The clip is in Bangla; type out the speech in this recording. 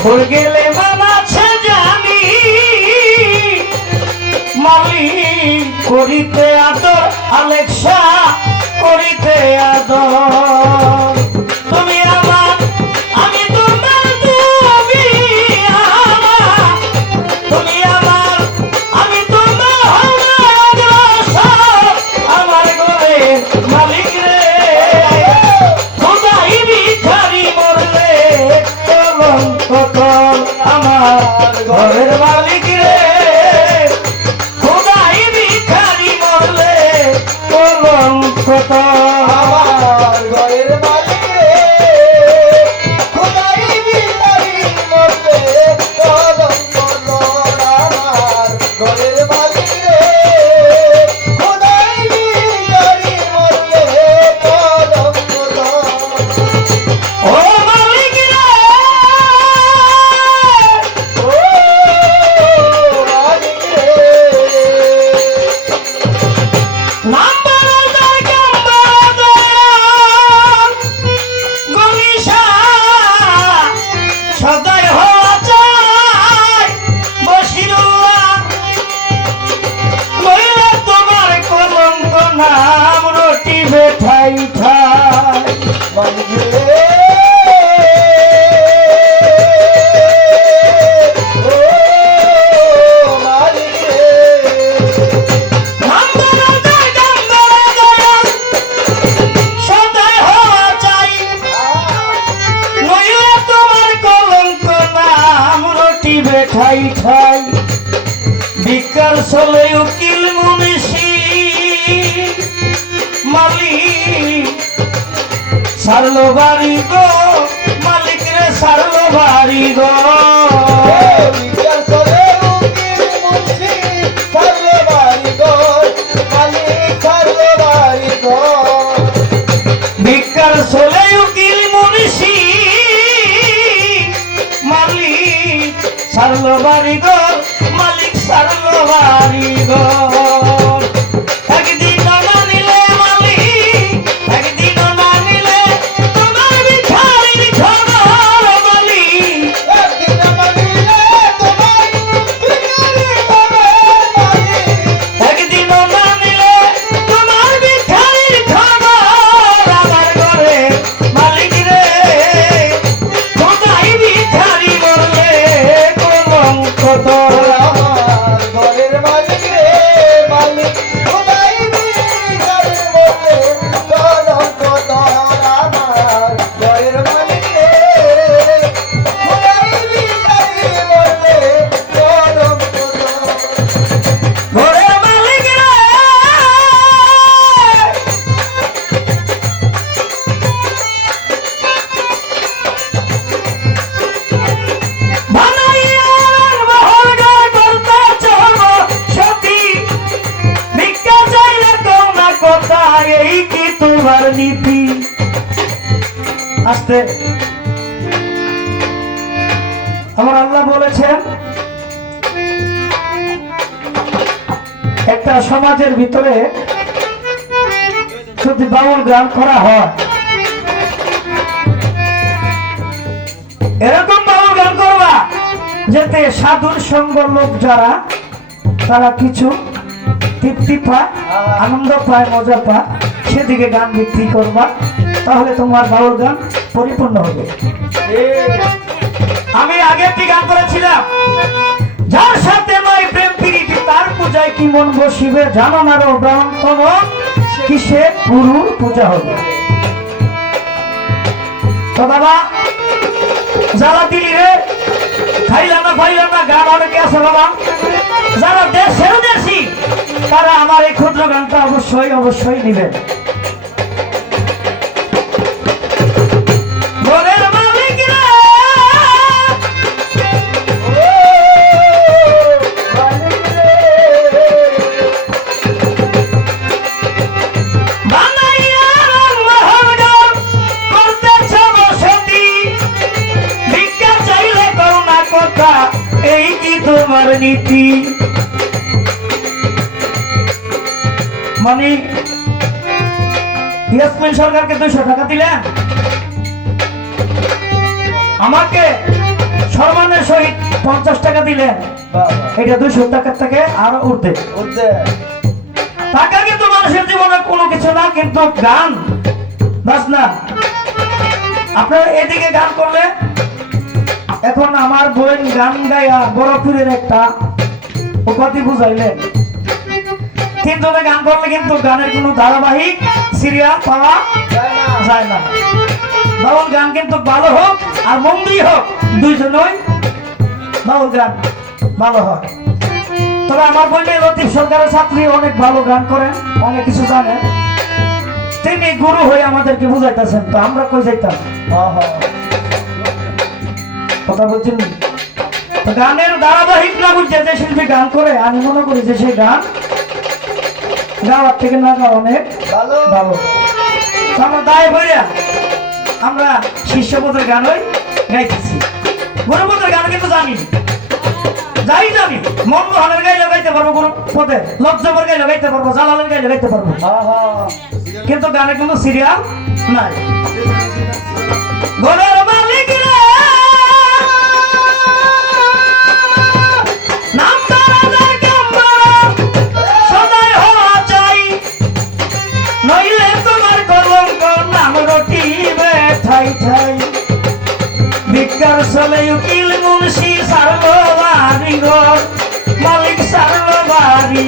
ফুল গেলে মানাছে জানি মালিক করিতে আদর আলেক্সা করিতে আদর তুমি আমার আমি তোমার তুমি আমার তুমি আমার আমি তোমার আমার ঘরে মালিক রে খোদাই ভিখারি মরলে আমার ঘরের মালিক রে খোদাই ভিখারি মরলে কলঙ্ক আমার ঘরের মালিক রে খোদাই ভিখারি মরলে কলঙ্ক আমার ঘরের মালিক রে খোদাই ভিখারি মরলে কলঙ্ক ও মালিক রে ও মালিক রে সদাই হওয়া চাই বশিরুল্লাহ নইলে তোমার কলঙ্ক নাম রটিবে ঠাই ঠাই মালিক রে ও মালিক রে সদাই হওয়া চাই নইলে তোমার কলঙ্ক নাম রটিবে ঠাই ঠাই বিকার চলে উকিল মুনিশি মালিক সারলো বাড়ি গো মালিক রে সারলো বাড়ি গো বিচার করে উকিল মুন্সি সারলো বাড়ি ঘর মালিক সারলো বাড়ি ঘর বিকার চলে উকিল মুনিশি মালিক সারলো বাড়ি গো মালিক সারলো বাড়ি গো একদিন না নিলে মালিক একদিন না নিলে তোমার ভিখারির খবর মালিক একদিন মানিলে তোমার ভিখারি হবে মালিক একদিন না নিলে তোমার ভিখারির খবর আমার ঘরে মালিক রে খোদাই ভিখারি মরলে কলঙ্ক তোর আমার ঘরের মালিক রে মালিক খোদাই ভিখারি মরলে কলঙ্ক তোর আমার ঘরের মালিক রে খোদাই ভিখারি মরলে কলঙ্ক তোর ঘরের মালিক রে বানাইয়ার মহল গায় করতে চলব সতী ভিক্ষা চাইলে তোমরা কথা এই কি তোমার নীতি আস্তে আমার আল্লাহ বলেছেন একটা সমাজের ভিতরে যদি বাউল গান করা হয় এরকম বাউল গান করবা যাতে সাধুর সঙ্গ লোক যারা তারা কিছু তৃপ্তি পায় আনন্দ পায় মজা পায় সেদিকে গান বিক্রি করবা তাহলে তোমার বাউল গান পরিপূর্ণ হবে আমি আগে একটি গান করেছিলাম যার সাথে নয় প্রেম প্রীতি তার পূজায় কি মন বসিবে জানো না রো ব্রাহ্মণ কিসে গুরুর পূজা হবে তো বাবা যারা দিলি রে খাইলাম না ফাইলাম না গান অনেকে আছে বাবা যারা দেশের দেশি তারা আমার এই ক্ষুদ্র গানটা অবশ্যই অবশ্যই নিবেন ঘরের মালিক রে বানাইয়ার মহল গান করতেছ বসতি ভিক্ষা চাইলে করুণা কথা এই কি তোমার নীতি মানে ইয়াসমিন সরকারকে 200 টাকা দিলেন, আমাকে সম্মানের সহিত 50 টাকা দিলেন, বাবা এটা 200 টাকার থেকে আরো ঊর্ধ্বে। উদ্দে টাকা কিন্তু মানুষের জীবনে কোনো কিছু না, কিন্তু গান বাস না। আপনারা এদিকে গান করলে, এখন আমার বোন গান গাইয়া বড় পীরের একটা উপাধি বুঝাইলেন, তিনজনে গান করলে কিন্তু গানের কোনো ধারাবাহিক সিরিয়াল পাওয়া যায় না যায় না। বাউল গান কিন্তু ভালো হোক আর মন্দি হোক, দুইজনই বাউল গান ভালো হয়। তবে আমার বললে লতিফ সরকারের ছাত্রী অনেক ভালো গান করেন, অনেক কিছু জানেন, তিনি গুরু হয়ে আমাদেরকে বুঝাইতেছেন, তো আমরা কই যাইতাম? কথা বলছেন। তো গানের ধারাবাহিক না বুঝছে যে শিল্পী গান করে, আমি মনে করি যে সেই গান গাওয়ার থেকে না গাওয়া অনেক ভালো ভালো। তো আমরা দায় ভরিয়া আমরা শিষ্যপদের গানই গাইতেছি। গুরুপদের গান কিন্তু জানি, যাই জানি, মনমোহনের গাইলে গাইতে পারবো, গুরুপদের লজ্জবর গাইলে গাইতে পারবো, জালালের গাইলে গাইতে পারবো, কিন্তু গানে কোনো সিরিয়াল নাই। ঘরের মালিক রে, নাম তারাদের কাম্বা, সদাই হওয়া চাই, নইলে তোমার কলঙ্ক নাম রটিবে ঠাই ঠাই। ভিক্ষার চলে উকিল মুন্সি সারলো বাড়ি ঘর, মালিক সারলো বাড়ি